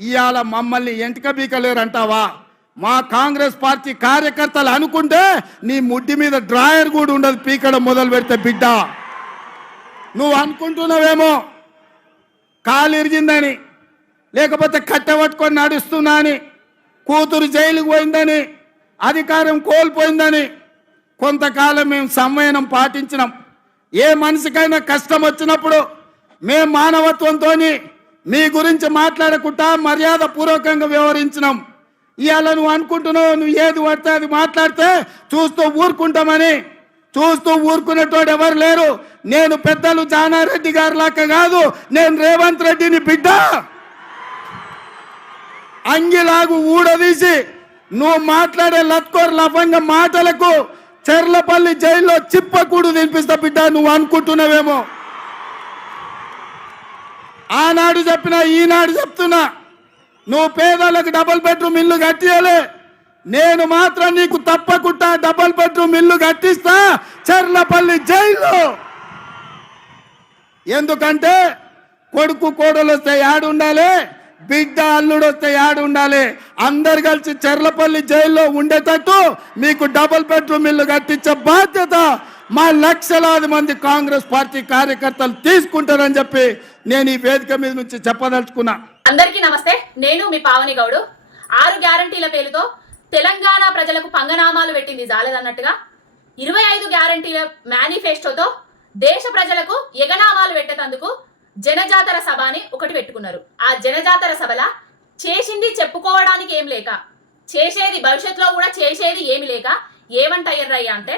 ఇవాళ మమ్మల్ని ఎంటక బీకలేరంటావా? మా కాంగ్రెస్ పార్టీ కార్యకర్తలు అనుకుంటే నీ ముడ్డి మీద డ్రాయర్ కూడా ఉండదు పీకడం మొదలు పెడితే బిడ్డ. నువ్వు అనుకుంటున్నావేమో? కాలు ఇరిగిందని లేకపోతే కట్టె పట్టుకొని నడుస్తున్నా అని కూతురు జైలుకు పోయిందని అధికారం కోల్పోయిందని కొంతకాలం మేము సంవయనం పాటించినాం. ఏ మనిషికైనా కష్టం వచ్చినప్పుడు మేము మానవత్వంతో మీ గురించి మాట్లాడకుండా మర్యాద పూర్వకంగా వ్యవహరించినాం. ఇవాళ నువ్వు అనుకుంటున్నావు నువ్వు ఏది పడితే అది మాట్లాడితే చూస్తూ ఊరుకుంటామని. చూస్తూ ఊరుకునేటోడు ఎవరు లేరు. నేను పెద్దలు జానారెడ్డి గారి లాక్క కాదు నేను రేవంత్ రెడ్డిని బిడ్డ. అంగిలాగు ఊడదీసి నువ్వు మాట్లాడే లత్కోర్ లఫంగ మాటలకు చెర్లపల్లి జైల్లో చిప్పకూడు తినిపిస్తా బిడ్డ నువ్వు అనుకుంటున్నావేమో. ఆనాడు చెప్పినా ఈనాడు చెప్తున్నా. నువ్వు పేదలకు డబుల్ బెడ్రూమ్ ఇల్లు కట్టియలే. నేను మాత్రం నీకు తప్పకుండా డబుల్ బెడ్రూమ్ ఇల్లు కట్టిస్తా. చెర్లపల్లి జైల్లో. ఎందుకంటే కొడుకు కోడలు వస్తే యాడు ఉండాలి బిడ్డ అల్లుడు వస్తే యాడు ఉండాలి అందరు కలిసి చెర్లపల్లి జైల్లో ఉండేటట్టు మీకు డబుల్ బెడ్రూమ్ ఇల్లు కట్టించే బాధ్యత మా లక్షలాది మంది కాంగ్రెస్ పార్టీ కార్యకర్తలు తీసుకుంటారని చెప్పి నేను ఈ వేదిక మీద నుంచి చెప్పదలుచుకున్నా. అందరికీ నమస్తే నేను మీ పావని గౌడు. ఆరు గ్యారంటీల పేరుతో తెలంగాణ ప్రజలకు పంగనామాలు పెట్టింది జాలేదన్నట్టుగా ఇరవై ఐదు గ్యారంటీల మేనిఫెస్టోతో దేశ ప్రజలకు ఎగనామాలు పెట్టేందుకు జనజాతర సభ అని ఒకటి పెట్టుకున్నారు. ఆ జనజాతర సభల చేసింది చెప్పుకోవడానికి ఏం లేక చేసేది భవిష్యత్తులో కూడా చేసేది ఏమి లేక ఏమంటాయ్యర్రయ్య అంటే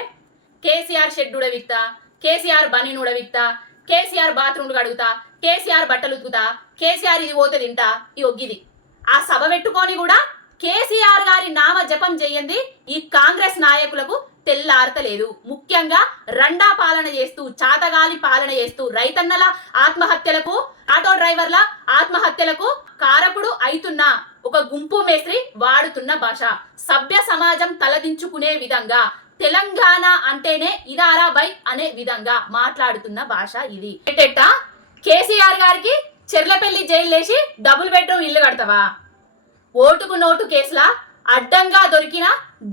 కేసీఆర్ షెడ్ ఉడవిత్తా కేసీఆర్ బనీని ఉడవిత్తా కేసీఆర్ బాత్రూమ్ కడుగుతా కేసీఆర్ బట్టలు ఉతుకుతా కేసీఆర్ ఇది పోతే తింటా ఈ ఒగ్గిది ఆ సభ పెట్టుకొని కూడా కేసీఆర్ గారి నామ జపం చేయండి ఈ కాంగ్రెస్ నాయకులకు తెల్లారతలేదు. ముఖ్యంగా రండా పాలన చేస్తూ చాతగాలి పాలన చేస్తూ రైతన్నల ఆత్మహత్యలకు ఆటో డ్రైవర్ల ఆత్మహత్యలకు కారకుడు అయితున్న ఒక గుంపు మేస్త్రి వాడుతున్న భాష. సభ్య సమాజం తలదించుకునే విధంగా తెలంగాణ అంటేనే ఇదారా బై అనే విధంగా మాట్లాడుతున్న భాష ఇది. ఎట్టెట్ట కేసీఆర్ గారికి చెర్లపల్లి జైలేసి డబుల్ బెడ్రూమ్ ఇల్లు కడతావా? ఓటుకు నోటు కేసులా? అడ్డంగా దొరికిన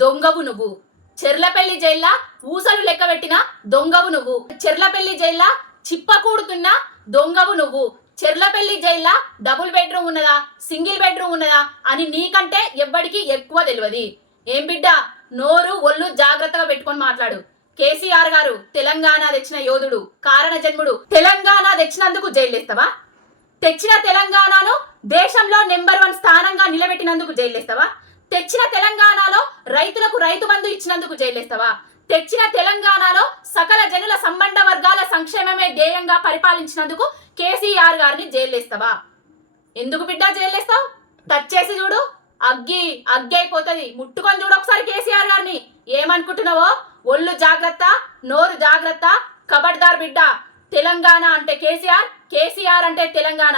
దొంగవు నువ్వు. చెర్లపల్లి జైల్లా ఊసలు లెక్క పెట్టిన దొంగవు నువ్వు. చెర్లపల్లి జైల్లా చిప్పకూడుతున్న దొంగవు నువ్వు. చెర్లపల్లి జైల్లా డబుల్ బెడ్రూమ్ ఉన్నదా? సింగిల్ బెడ్రూమ్ ఉన్నదా? అని నీకంటే ఎవ్వడికి ఎక్కువ తెలియదు ఏం బిడ్డ? నోరు ఒళ్ళు జాగ్రత్తగా పెట్టుకొని మాట్లాడు. కేసీఆర్ గారు తెలంగాణ తెచ్చిన యోధుడు కారణ జన్ముడు తెలంగాణ తెచ్చినందుకు జైలేస్తావా తెచ్చిన తెలంగాణను దేశంలో నెంబర్ వన్ స్థానంగా నిలబెట్టినందుకు జైలేస్తావా తెచ్చిన తెలంగాణలో రైతులకు రైతు బంధు ఇచ్చినందుకు జైలేస్తావా తెచ్చిన తెలంగాణలో సకల జనుల సంబంధ వర్గాల సంక్షేమమే ధ్యేయంగా పరిపాలించినందుకు కేసీఆర్ గారిని జైలేస్తావా ఎందుకు బిడ్డ జైలేస్తావు టచ్ చేసి అగ్గి అగ్గి అయిపోతుంది ముట్టుకొని చూడు ఒకసారి కేసీఆర్ గారిని. ఏమనుకుంటున్నావో? ఒళ్ళు జాగ్రత్త నోరు జాగ్రత్త. కబడ్దార్ బిడ్డ. తెలంగాణ అంటే కేసీఆర్ కేసీఆర్ అంటే తెలంగాణ.